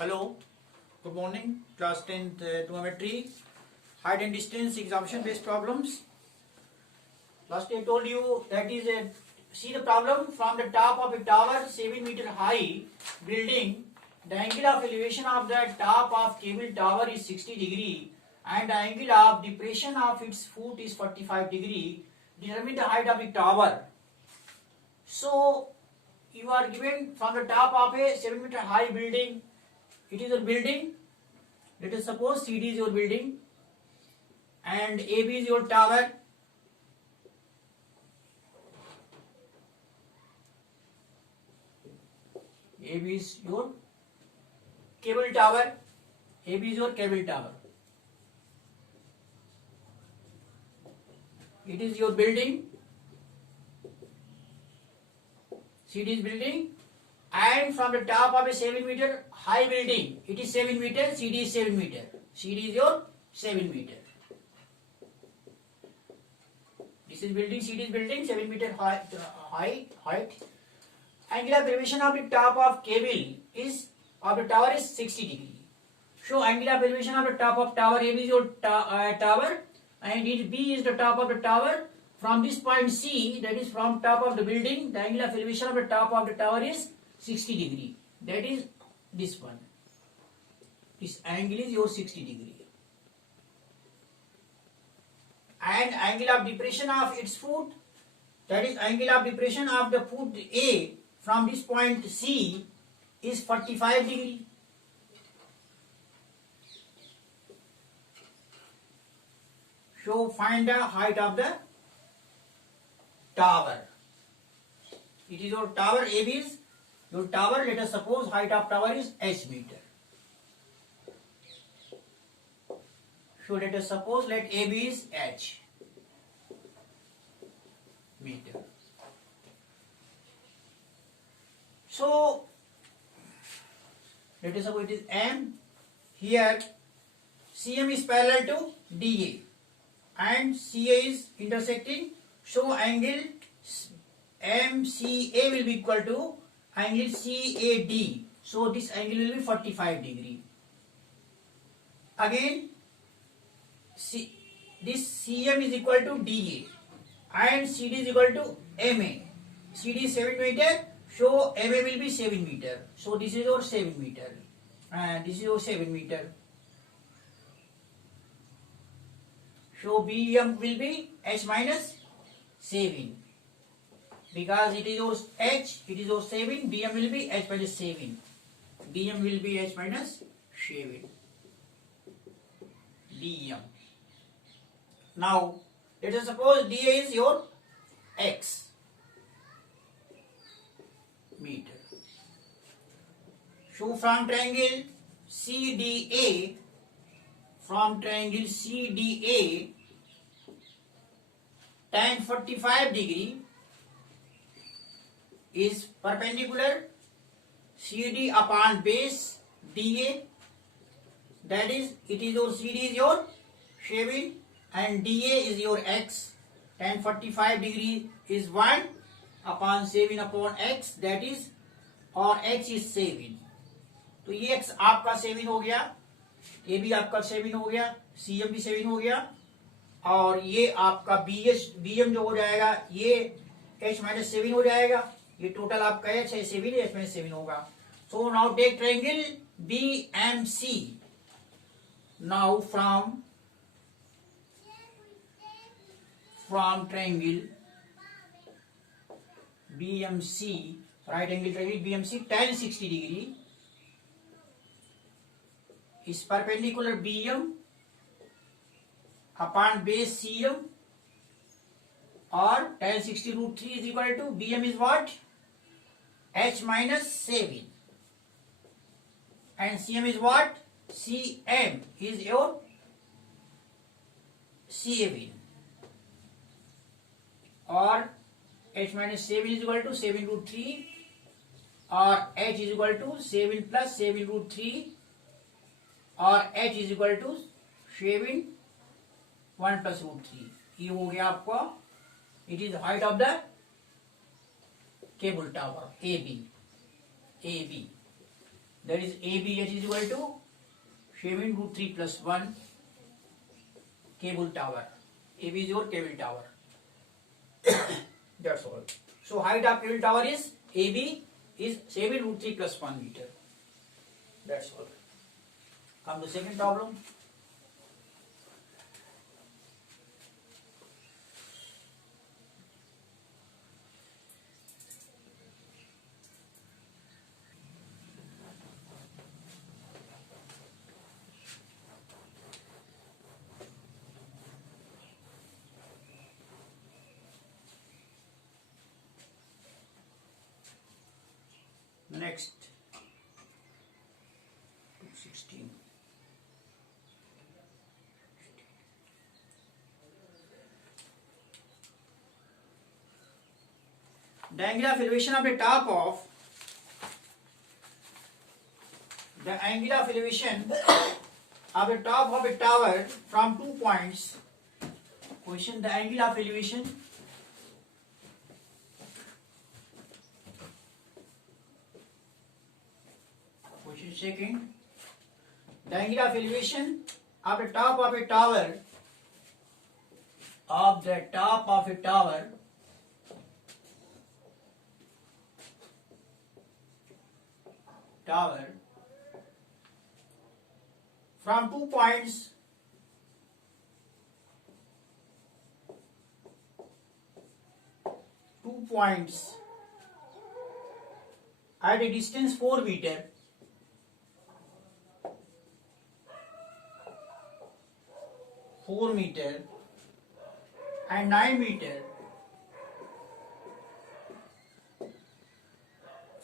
Hello, good morning, class 10th trigonometry, height and distance exhaustion based problems. Last I told you that is see the problem from the top of a tower 7-meter high building. The angle of elevation of the top of cable tower is 60 degree and the angle of depression of its foot is 45 degree. Determine the height of the tower. So you are given from the top of a 7-meter high building. It is a building. Let us suppose CD is your building and AB is your tower. AB is your cable tower. AB is your cable tower. It is your building. CD is building. And from the top of a 7-meter high building, it is 7 meter, CD is 7 meter. CD is your 7 meter. This is building, CD is building, 7 meter height. Angle of elevation of the top of cable is, of the tower is 60 degree. So angle of elevation of the top of tower, AB is your tower and B is the top of the tower. From this point C, that is from top of the building, the angle of elevation of the top of the tower is 60 degree. That is this one. This angle is your 60 degree. And angle of depression of its foot, that is angle of depression of the foot A from this point C is 45 degree. So find the height of the tower. It is your tower, AB is your tower. Let us suppose height of tower is h meter. So let us suppose let AB is h meter. So let us suppose it is M. Here CM is parallel to DA and CA is intersecting. So angle MCA will be equal to angle CAD. So this angle will be 45 degree. Again, this CM is equal to DA and CD is equal to MA. CD is 7 meter, so MA will be 7 meter. So this is your 7 meter and this is your 7 meter. So BM will be H minus 7. Because it is your H, it is your 7, BM will be H minus 7. BM will be H minus 7. BM. Now, let us suppose DA is your X meter. So, from triangle CDA, tan 45 degree is perpendicular CD upon base DA. That is, it is your CD is your 7 and DA is your X. Tan 45 degree is 1 upon 7 upon X, that is, और X is 7. तो ये X आपका 7 हो गया, ये भी आपका 7 हो गया, CM भी 7 हो गया और ये आपका BM जो हो जाएगा ये H minus 7 हो जाएगा. ये टोटल आपका H है 7, H minus 7 होगा. So now take triangle BMC. Now from triangle BMC, right angle triangle BMC, tan 60 degree is perpendicular BM upon base CM, or tan 60 root 3 is equal to BM is what? H minus 7 and CM is what? CM is your 7 or H minus 7 is equal to 7 root 3 or H is equal to 7 plus 7 root 3 or H is equal to 7 1 plus root 3. ये हो गया आपका. It is the height of the cable tower AB. that is ABH is equal to Shevin root 3 plus 1 cable tower. AB is your cable tower. That's all. So height of cable tower is AB is 7 root 3 plus 1 meter. That's all. Come to second problem. Next, 216. The angular elevation of the top of the angular elevation of the top of a tower from 2 points. Question: the angular elevation second, the angular elevation of the top of a tower from 2 points at a distance 4 meter and 9 meter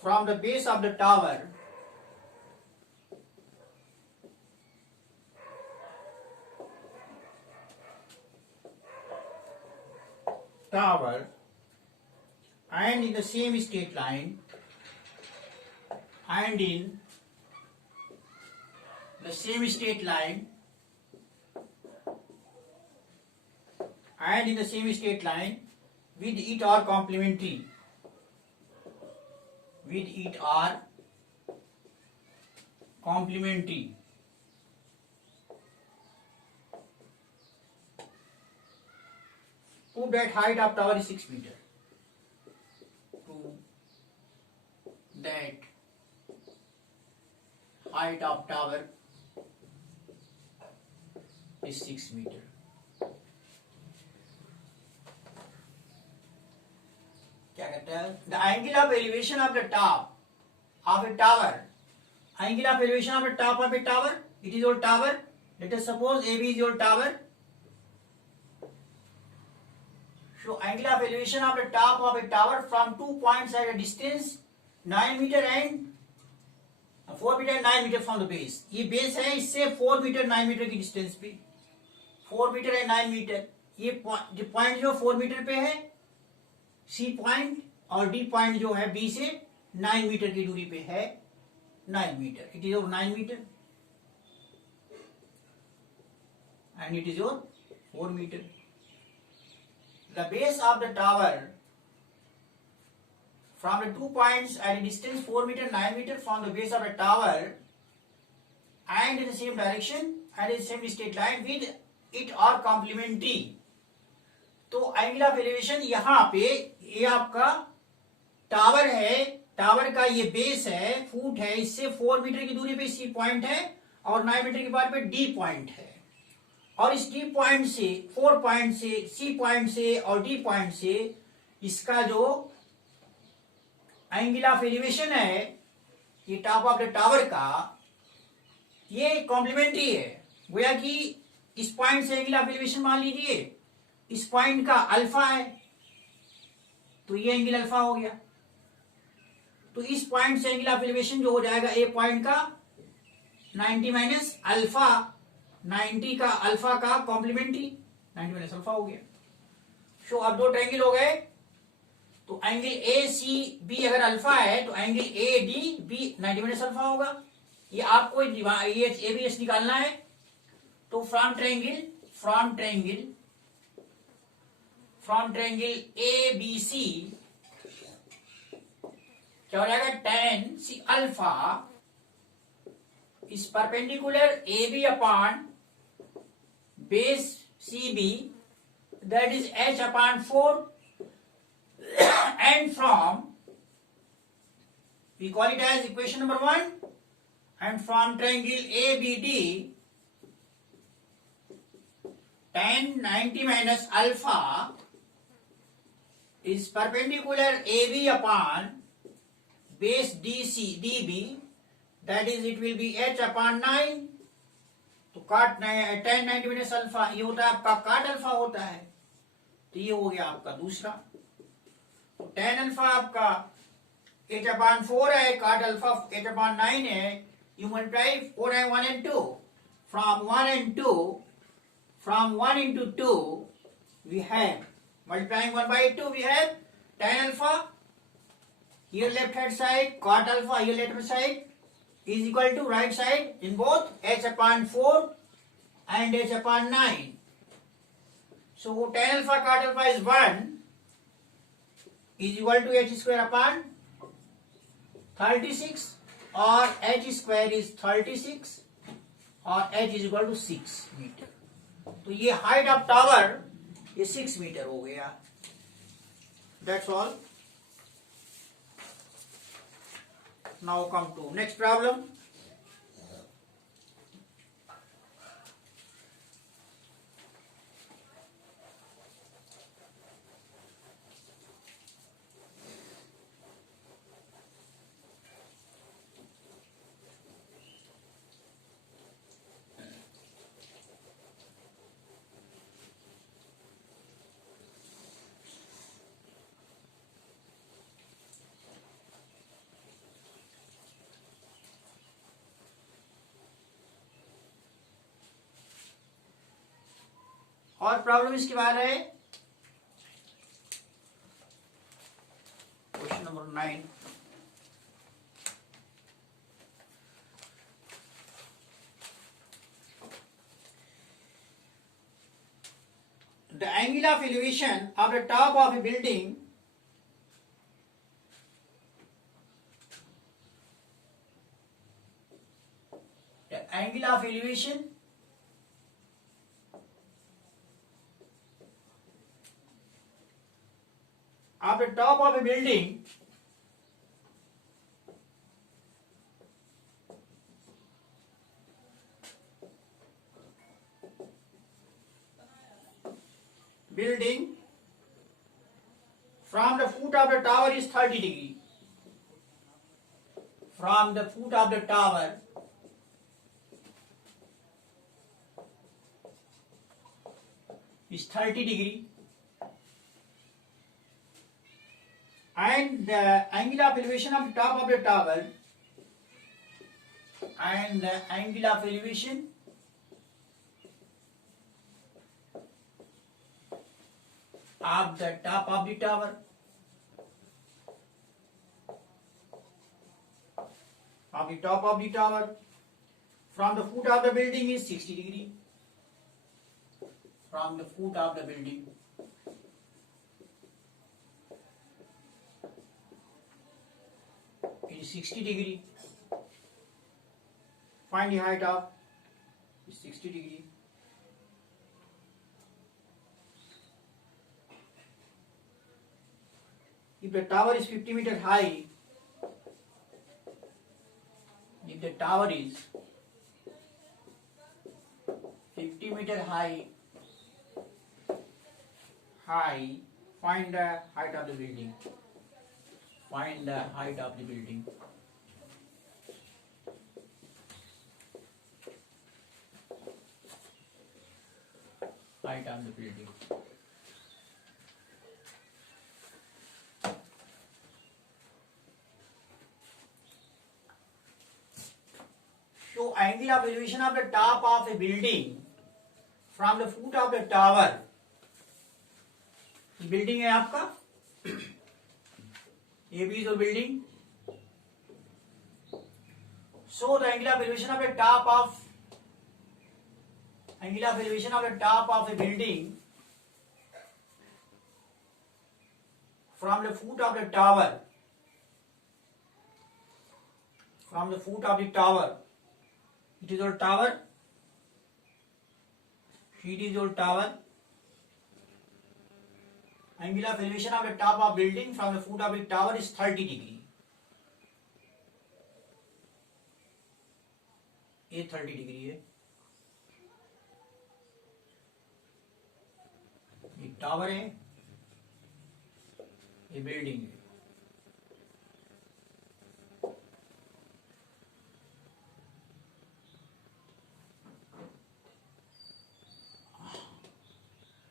from the base of the tower and in the same straight line with it are complementary prove that height of tower is 6 meter. Prove that height of tower is 6 meter. क्या कहते हैं? The angle of elevation of the top of a tower. Angle of elevation of the top of a tower. It is your tower. Let us suppose AB is your tower. So angle of elevation of the top of a tower from 2 points at a distance 9 meter and 4 meter and 9 meter from the base. ये बेस है, इससे 4 मीटर 9 मीटर की डिस्टेंस पे 4 metre and 9 मीटर. ये पॉइंट जो 4 मीटर पे है C point और डी पॉइंट जो है बी से 9 मीटर की दूरी पे है. 9 meter. It is your 9 meter and it is your 4 meter. The base of the tower from the 2 points at a distance 4 meter 9 meter from the base of the tower and in the same direction and in the same straight line with it are complementary. तो angle of elevation यहाँ पे ये आपका टावर है, टावर का ये बेस है, फुट है, इससे 4 मीटर की दूरी पे सी पॉइंट है और 9 मीटर की बात पे डी पॉइंट है. और इस डी पॉइंट से 4 पॉइंट से सी पॉइंट से और डी पॉइंट से इसका जो एंगल ऑफ एलिवेशन है ये टॉप ऑफ द टावर का ये कॉम्प्लीमेंट्री है. गोया कि इस पॉइंट से एंगल ऑफ एलिवेशन मान लीजिए इस पॉइंट का अल्फा है तो ये एंगल अल्फा हो गया. तो इस पॉइंट से एंगल ऑफ एलिवेशन जो हो जाएगा ए पॉइंट का 90 माइनस अल्फा 90 का अल्फा का कॉम्प्लीमेंट्री 90 माइनस अल्फा हो गया. सो अब दो ट्रायंगल हो गए. तो एंगल ए सी बी अगर अल्फा है तो angle A D B 90 minus alpha होगा. ये आपको ये ए बी एस निकालना है. तो from triangle A B C क्या हो जाएगा tan सी अल्फा is perpendicular AB upon base CB, that is h upon 4, and from, we call it as equation number 1, and from triangle ABD, tan 90 minus alpha is perpendicular AB upon base DC DB, that is it will be h upon 9. तो काट tan 90 minus alpha ये होता है आपका काट अल्फा होता है, तो ये हो गया आपका दूसरा. तो tan अल्फा आपका h upon 4 है, काट अल्फा h upon 9 है. You multiply 4 and 1 and 2. From 1 and 2, from 1 into 2, we have multiplying 1 by 2, we have tan alpha here left hand side, cot alpha here left hand side is equal to right side in both h upon 4 and h upon 9. So tan alpha cot alpha is 1 is equal to h square upon 36, or h square is 36, और h is equal to 6 meter. तो ये height of tower ये 6 मीटर हो गया. That's all. Now come to next problem. और प्रॉब्लम इसके बाद है question number 9. The angle of elevation of the top of a building of the top of a building from the foot of the tower is 30 degree. From the foot of the tower is 30 degree, and the angle of elevation of top of the tower and the angle of elevation of the top of the tower from the foot of the building is 60 degree. From the foot of the building is 60 degree. Find the height of 60 degree. If the tower is 50 meter high, if the tower is 50 meter high, find the height of the building. Find the height of the building. Height of the building. Show angle of elevation of the top of a building from the foot of the tower. Building है आपका, ये भी जो building. So the angle of elevation of the top of a building from the foot of the tower It is your tower. CD is your tower. Angle of elevation of the top of building from the foot of the tower is 30 degree. ये 30 डिग्री है. ये टावर है, ये बिल्डिंग है.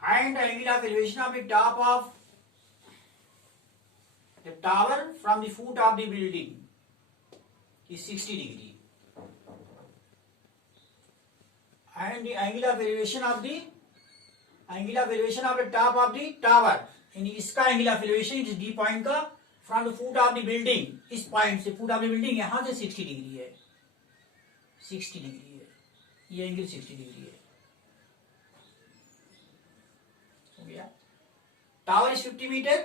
And the angle of elevation of the top of the tower from the foot of the building is 60 degree. And the angle of elevation of the top of the tower, यानी इसका angle of elevation इस D point का from the foot of the building, इस point से foot of the building यहाँ से 60 डिग्री है. 60 डिग्री है, ये angle 60 डिग्री है. हो गया. Tower is 50 meter,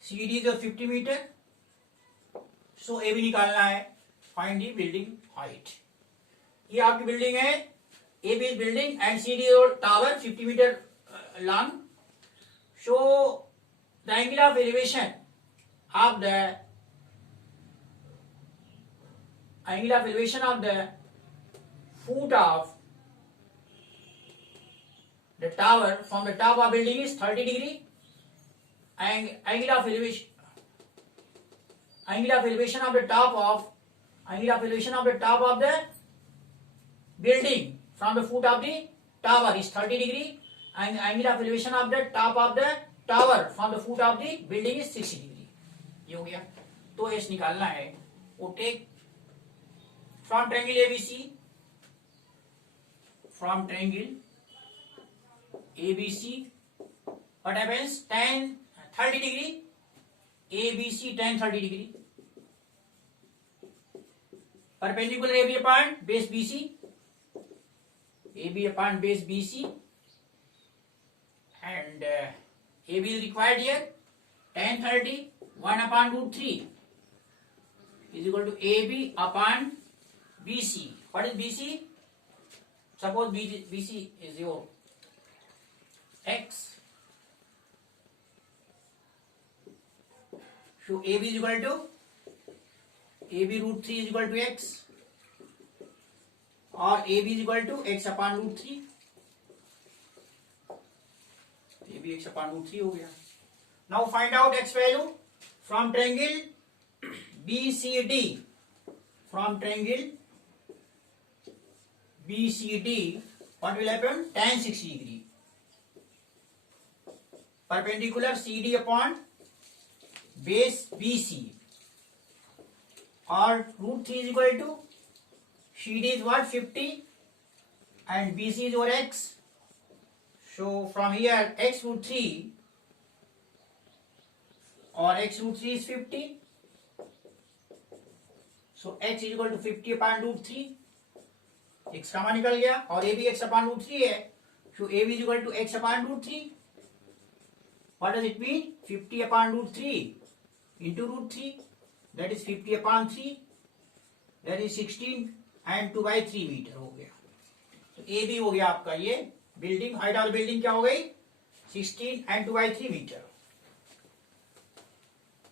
CD is 50 meter, so AB निकालना है. Find the building height. ये आपकी बिल्डिंग है, A B building and C D और tower 50 metre long. Show the angle of elevation of the foot of the tower from the top of building is 30 degree. And angle of elevation of the top of the building from the foot of the tower is 30 degree and angle of elevation of the top of the tower from the foot of the building is 60 degree. ये हो गया. तो एस निकालना है. वो take from triangle ABC, from triangle ABC, what happens? Tan 30 degree, ABC tan 30 degree, perpendicular AB upon base BC, AB upon base BC, and AB is required here. Tan 30 1 upon root 3 is equal to AB upon BC. What is BC? Suppose BC is your X. So AB is equal to AB root 3 is equal to X, or AB is equal to X upon root 3. AB X upon root 3 हो गया. Now find out X value from triangle BCD. From triangle BCD, what will happen? Tan 60 degree. Perpendicular CD upon base BC, or root 3 is equal to CD is what? 50 and BC is your X. So from here X root 3 or X root 3 is 50. So X is equal to 50 upon root 3. X कमा निकल गया और AB X upon root 3 है. So AB is equal to X upon root 3. What does it mean? 50 upon root 3 into root 3, that is 50 upon 3, that is 16 and 2 by 3 मीटर हो गया. तो AB हो गया आपका ये बिल्डिंग. हाइट ऑफ बिल्डिंग क्या हो गई? 16 and 2 by 3 meter,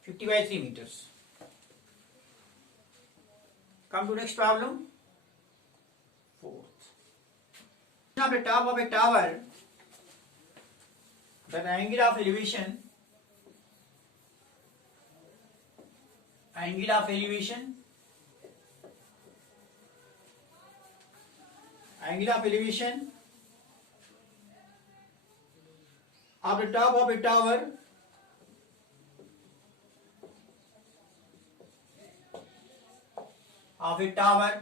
50 by 3 meters. Come to next problem. Fourth. Of the top of a tower, the angle of elevation of the top of a tower of a tower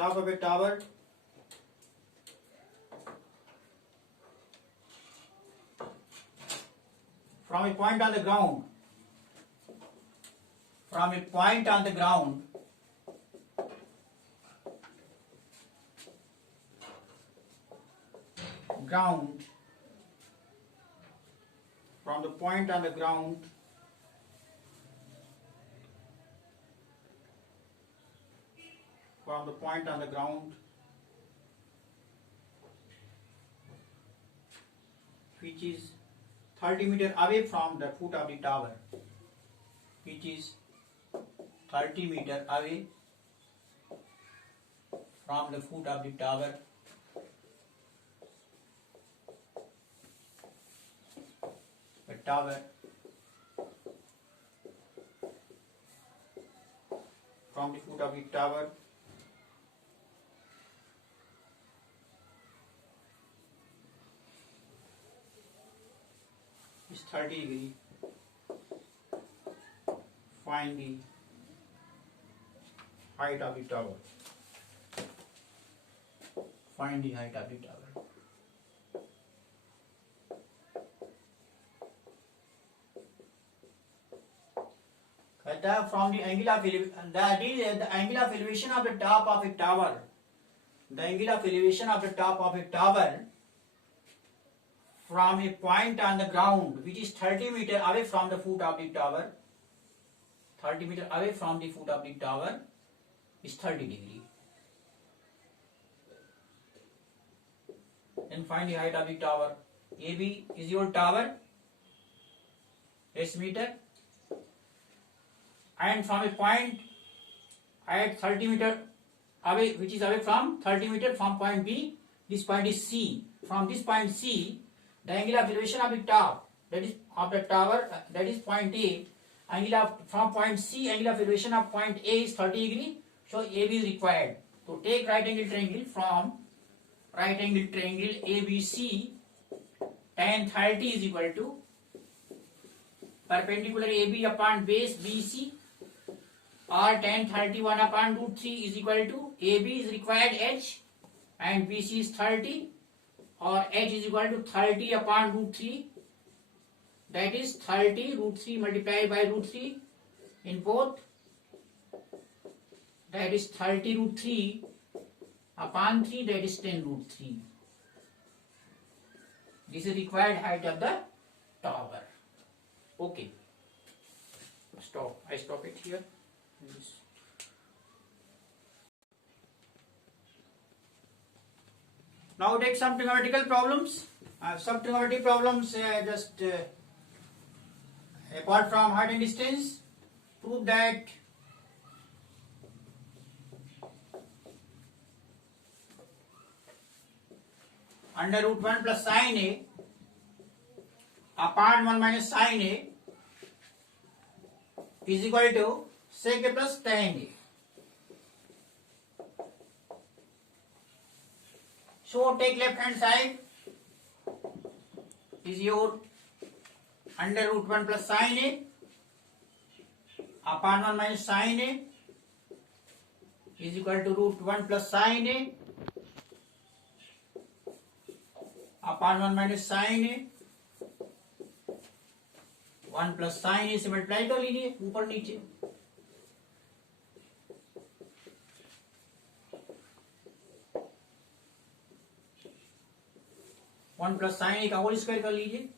top of a tower from a point on the ground, ground from the point on the ground which is 30 meters away from the foot of the tower, which is 30 meters away from the foot of the tower, from the foot of the tower is 30 degree. Find the height of the tower. Find the height of the tower. From the angle of the angle of elevation of the top of a tower. The angle of elevation of the top of a tower from a point on the ground which is 30 meters away from the foot of the tower. 30 meters away from the foot of the tower is 30 degree. Then find the height of the tower. AB is your tower, S meter, and from a point at 30 meters away, which is away from 30 meters from point B, this point is C. From this point C, the angle of elevation of the top, that is of the tower, that is point A. Angle of from point C, angle of elevation of point A is 30 degree. So AB is required. So take right angle triangle from right angle triangle ABC. Tan 30 is equal to perpendicular AB upon base BC, or tan 31 upon root 3 is equal to AB is required H and BC is 30, or H is equal to 30 upon root 3, that is 30 root 3 multiplied by root 3 in both, that is 30 root 3 upon 3, that is 10 root 3. This is required height of the tower. Okay. Stop. I stop it here. Now take some trigonometrical problems. Some trigonometric problems apart from height and distance. Prove that under root 1 plus sin A upon 1 minus sin A is equal to sec A plus tan A. So take left hand side is your under root 1 plus sin A upon 1 minus sin A is equal to root 1 plus sin A upon 1 minus sin A. 1 plus sin A से multiply कर लीजिए ऊपर नीचे. One plus sine A का whole square कर लीजिए.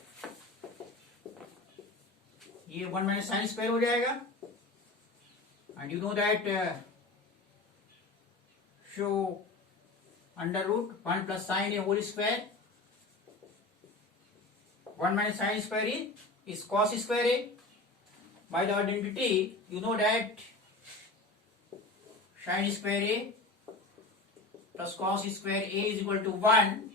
ये 1 minus sine square हो जाएगा. And you know that show under root 1 plus sine A whole square 1 minus sin square is cos square A. By the identity, you know that sin square A plus cos square A is equal to 1.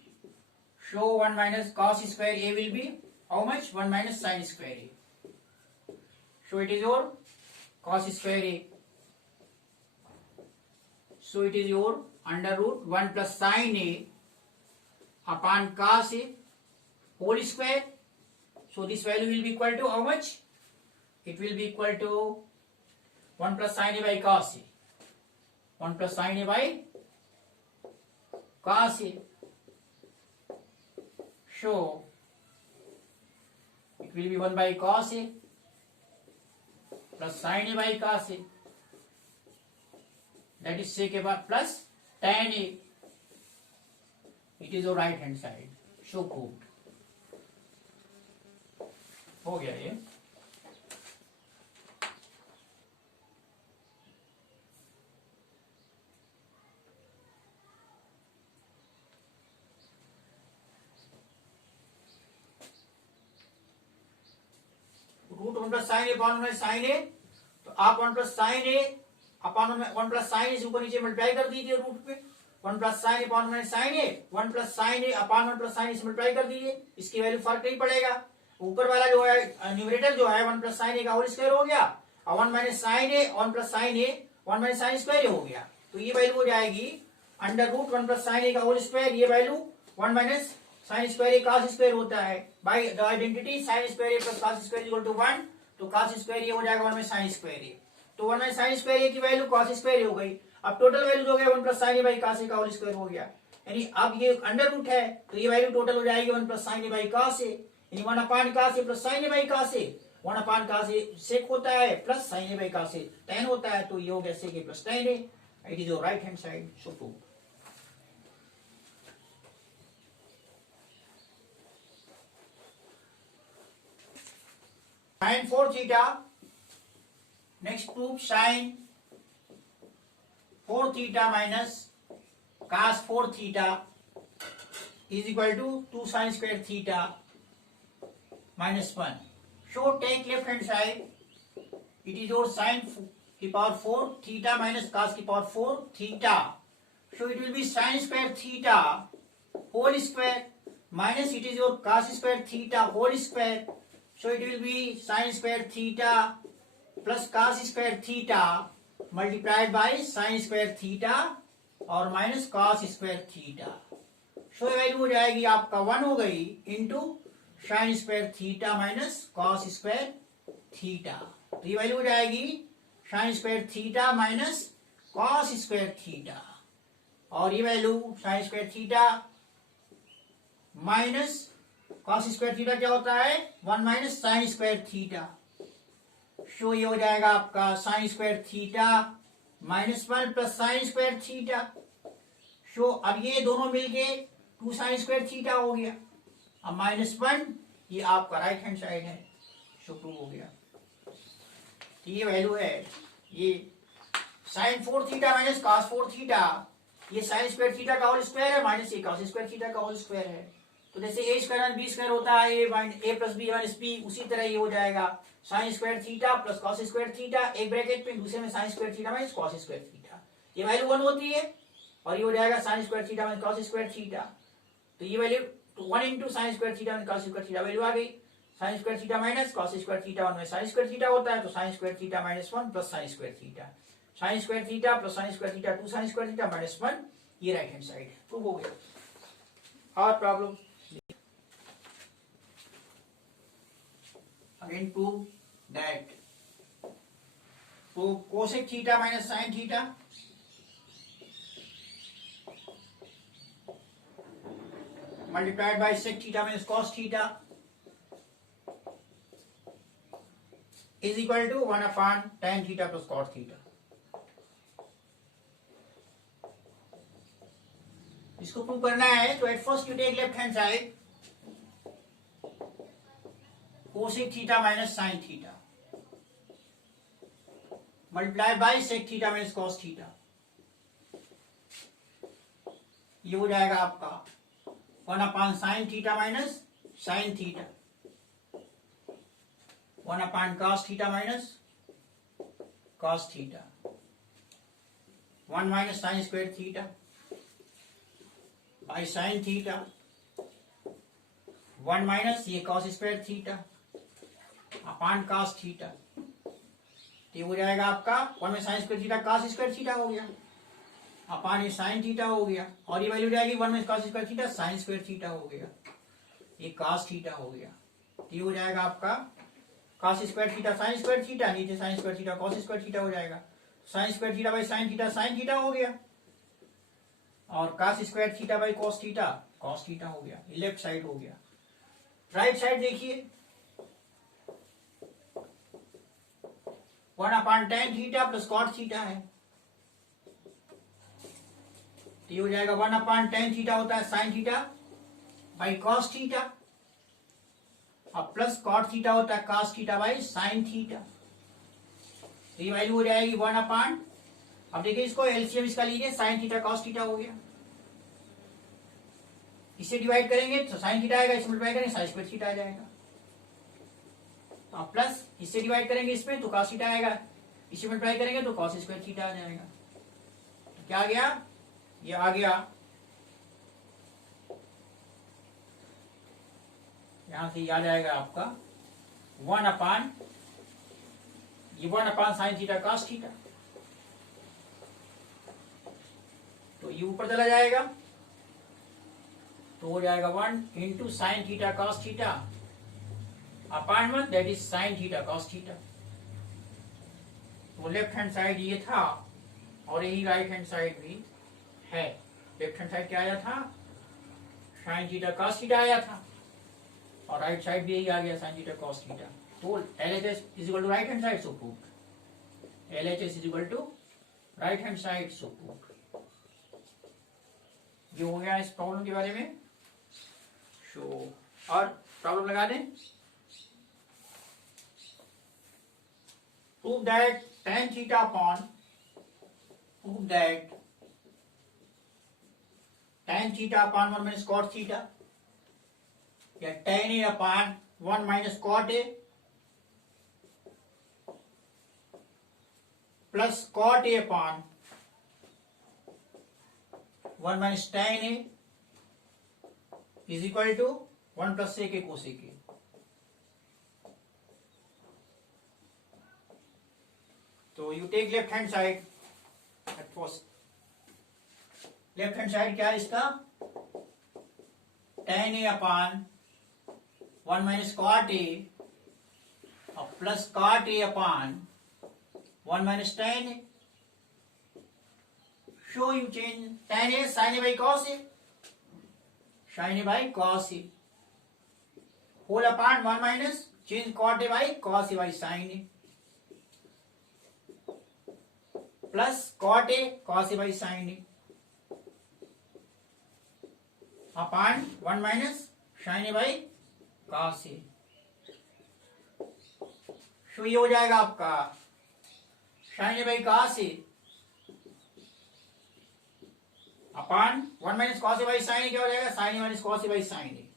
So 1 minus cos square A will be how much? 1 minus sin square A. So it is your cos square A. So it is your under root 1 plus sin A upon cos A whole square. So this value will be equal to how much? It will be equal to 1 plus sin A by cos A. 1 plus sin A by cos A. So it will be 1 by cos A plus sin A by cos A. That is sec A plus tan A. It is your right hand side. So proved. हो गया ये। Root one plus sine A upon one sine A, तो आप one plus sine A upon one plus sine A ऊपर नीचे multiply कर दीजिए root पे। One plus sine upon one sine A, one plus sine A upon one plus sine A से multiply कर दीजिए, इसकी वैल्यू फर्क नहीं पड़ेगा। ऊपर वाला जो है न्यूमरेटर जो है वन प्लस साइन ए का होल स्क्वायर हो गया, और one minus sine A one plus sine A one minus sine square हो गया, तो ये वैल्यू हो जाएगी under root one plus sine A का होल स्क्वायर, ये value one minus sine square A cos square होता है। By the identity sine square A plus cos square equal to 1, तो कॉस स्क्वायर ए हो जाएगा वन में साइन स्क्वायर ए, तो वन में साइन स्क्वायर ए की वैल्यू कॉस स्क्वायर हो गई। अब टोटल वैल्यू हो गया one plus sine A by cos A का होल स्क्वायर हो गया, यानी अब ये अंडर रूट है तो ये वैल्यू टोटल हो जाएगी one plus sine A by cos A, यानी one upon cos A plus sine A by cos A, one upon cos A sec होता है plus sine A by cos A tan होता है, तो ये हो गया sec A plus tan A, it is your right hand side, so prove. Sin 4 theta, next proof sin 4 theta minus cos 4 theta is equal to 2 sin square theta minus 1. So take left hand side, it is your sin की power 4 theta minus cos की power 4 theta, so it will be sin square theta whole square minus it is your cos square theta whole square, so it will be sin square theta plus cos square theta multiplied by sin square theta और minus cos square theta, so value हो जाएगी आपका 1 हो गई into sin square theta minus cos square theta, तो ये value हो जाएगी sin square theta minus cos square theta, और ये वैल्यू sin square theta minus cos square theta क्या होता है 1 minus sine square theta, so ये हो जाएगा आपका sine square theta minus 1 plus sine square theta, so अब ये दोनों मिलके 2 साइन स्क्वायर थीटा हो गया, अब माइनस 1 ये आपका राइट हैंड साइड है, सो प्रूव हो गया। तो ये वैल्यू है ये sine 4 theta minus cos 4 theta, ये साइन स्क्वायर थीटा का होल स्क्वायर है माइनस ये कॉस स्क्वायर थीटा का होल स्क्वायर है, तो जैसे ए स्क्वायर बी स्क्वायर होता है A plus B minus B, उसी तरह ये हो जाएगा sine square theta plus cos square theta, एक ब्रैकेट पे दूसरे में sine square theta minus cos square theta, ये वैल्यू 1 होती है, और ये हो जाएगा sine square theta minus cos square theta, तो ये value 1 into sine square theta minus cos square theta value आ गई, sine square theta minus cos square theta 1 में साइन स्क्वायर थीटा होता है, तो sine square theta minus 1 plus sine square theta, sine square theta plus sine square theta 2 sine square theta minus 1, ये right hand side prove हो गया। और problem again prove that cosec theta minus sin theta multiplied by sec theta minus cos theta is equal to 1 upon tan theta plus cos theta। इसको prove करना है तो at first you take left hand side cosec theta minus sin theta multiplied by sec theta minus cos theta, ये हो जाएगा आपका 1 upon sin theta minus sin theta, 1 upon cos theta minus cos theta, 1 minus sin square theta by sin theta, 1 minus ये cos square theta अपान cos theta, तो हो जाएगा आपका 1 में sine square theta cos square theta हो गया, अपान ये साइन थीटा हो गया, और ये वैल्यू जाएगी 1 में cos square theta sine square theta हो गया, ये cos थीटा हो गया, तो ये हो जाएगा आपका cos square theta sine square theta, नीचे sine square theta cos square theta हो जाएगा, sine square theta by sine theta हो गया, और cos square theta by cos theta हो गया, ये लेफ्ट साइड हो गया। राइट साइड देखिए 1 upon tan theta plus cot theta है, तो ये हो जाएगा 1 अपॉन tan थीटा होता है sine theta by cos theta, अब प्लस कॉट थीटा होता है cos theta by sine theta, तो ये वैल्यू हो जाएगी 1/। अब देखिए इसको एलसीएम इसका लीजिए, साइन थीटा कॉस थीटा हो गया, इसे डिवाइड करेंगे तो साइन थीटा आएगा, इसे मल्टीप्लाई करेंगे साइन स्क्वायर थीटा आ जाएगा। तो अब प्लस इससे डिवाइड करेंगे इसमें तो कॉस थीटा आएगा, इसे मल्टीप्लाई करेंगे तो कॉस स्क्वायर थीटा आ जाएगा। तो क्या आ गया, ये आ गया, यहां से याद आएगा आपका 1/, ये 1/, साइन थीटा कॉस थीटा, तो ये ऊपर चला जाएगा तो हो जाएगा 1 into sign theta cos theta upon 1, that is sine theta cos theta. तो लेफ्ट हैंड साइड ये था और यही राइट हैंड साइड भी है। लेफ्ट हैंड साइड क्या आया था, साइन थीटा कॉस थीटा आया था, और राइट साइड भी यही आ गया साइन थीटा कॉस थीटा। तो LHS is equal to right hand side, so put LHS is equal to right hand side, so put. ये हो गया इस प्रॉब्लम के बारे में। सो और प्रॉब्लम लगा दें, prove that tan theta upon tan theta upon 1 minus cot theta, या tan A upon 1 minus cot A plus cot A upon 1 minus tan A is equal to 1 plus sec A cosec A। तो you take left hand side at first. Left hand side क्या है इसका, tan A upon 1 minus cot A और plus cot A upon 1 minus tan A। Show you change tan A sin A by cos A, sin A by cos A whole upon 1 minus change cot A by cos A by sin A plus cot A cos A by sine A upon 1 minus sine A by cos A. तो ये हो जाएगा आपका sine A by cos A upon 1 minus cos A by sine A, क्या हो जाएगा sine A minus cos A by sine A,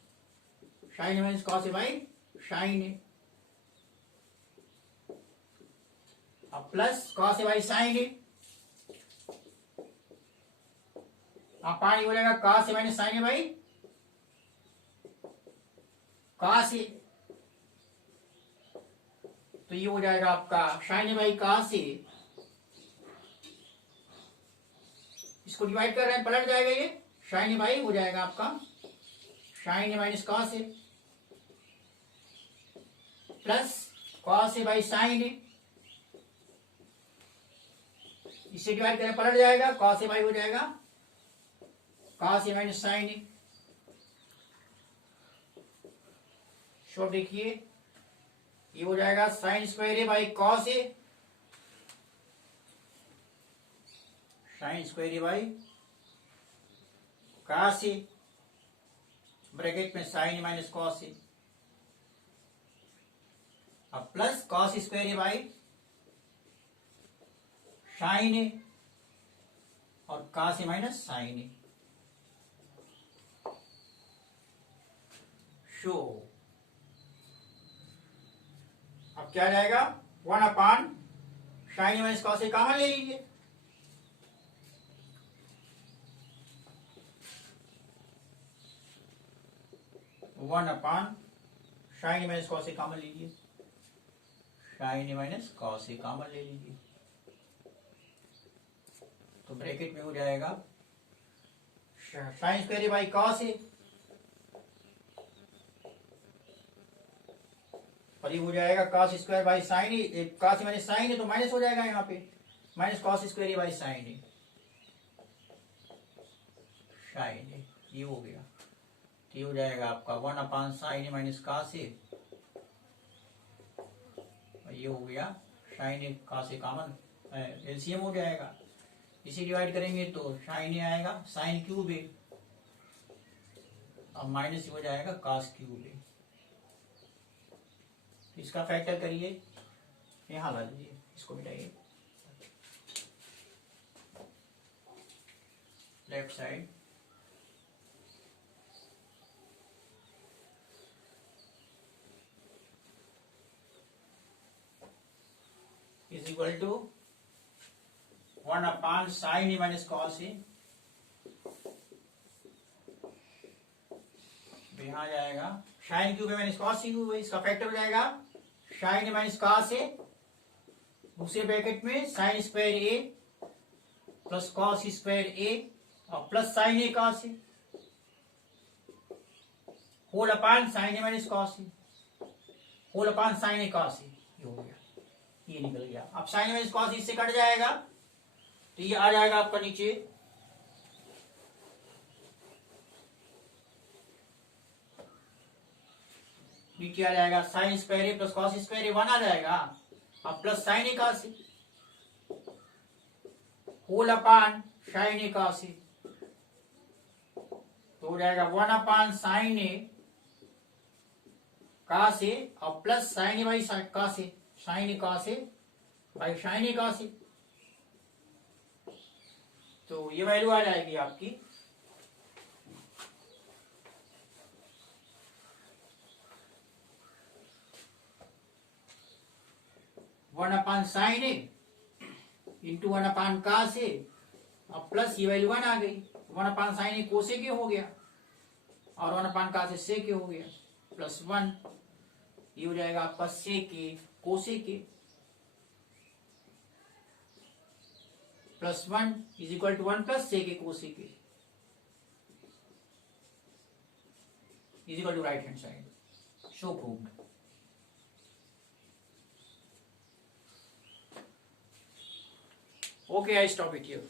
sine A minus cos A by sine ए, अब plus cos A by sine A upon हो जाएगा cos A minus sine A by cos A. तो ये हो जाएगा आपका sine A by cos A, इसको divide कर रहे हैं पलट जाएगा, ये साइन ए बाई हो जाएगा आपका sine A minus cos A plus cos A by sine A, इसे डिवाइड करें पलट जाएगा, कॉस ए बाई हो जाएगा cos A minus sine A. So देखिए ये हो जाएगा sine square A by cos A, sine square A by cos A, bracket में sine A minus cos A, अब plus cos square A by sine A और cos A minus sine A. So अब क्या जाएगा 1 upon sine A minus cos A common ले लीजिए, one upon sine A minus cos A common लीजिए, sign A minus cos A common ले लीजिए, तो ब्रैकेट में हो जाएगा sine square A by cos A और ये हो जाएगा cos square by sine A, cos minus sine है तो माइनस हो जाएगा यहाँ पे, minus cos square by sine A, sine A ये हो गया। तो ये हो जाएगा आपका 1 upon sine A minus cos A, और ये हो गया sine A cos A common LCM हो जाएगा, इसे डिवाइड करेंगे तो साइन ए आएगा साइन क्यूब ए, अब माइनस हो जाएगा कॉस क्यूब ए, इसका फैक्टर करिए, यहाँ ला लीजिए, इसको मिटाइए, left side is equal to 1/sin A minus cos A। यहाँ जाएगा sine cube minus cos cube, इसका फैक्टर हो जाएगा sine A minus cos A, दूसरे ब्रैकेट में sine square A plus cos square A और plus sine A cos A whole upon sine A minus cos A whole upon sine A cos A। ये हो गया, ये निकल गया। अब साइन A माइनस cos इससे कट जाएगा तो ये आ जाएगा आपका नीचे आ जाएगा sine square A plus cos square A 1 आ जाएगा, अब plus sine A cos A whole upon sine A cos A, तो हो जाएगा 1/sin A cos A और plus sine A by cos A, sine A cos A by sine A cos A. तो ये value आ जाएगी आपकी 1/sin A into 1/cos A और प्लस ये वैल्यू 1 आ गई, 1/sin A cos A हो गया और 1/cos A sec हो गया, प्लस 1 ये हो जाएगा आपका sec A cos A plus 1 is equal to 1 plus sec A cos A is equal to right hand side. Show proved. Okay, I stop it here.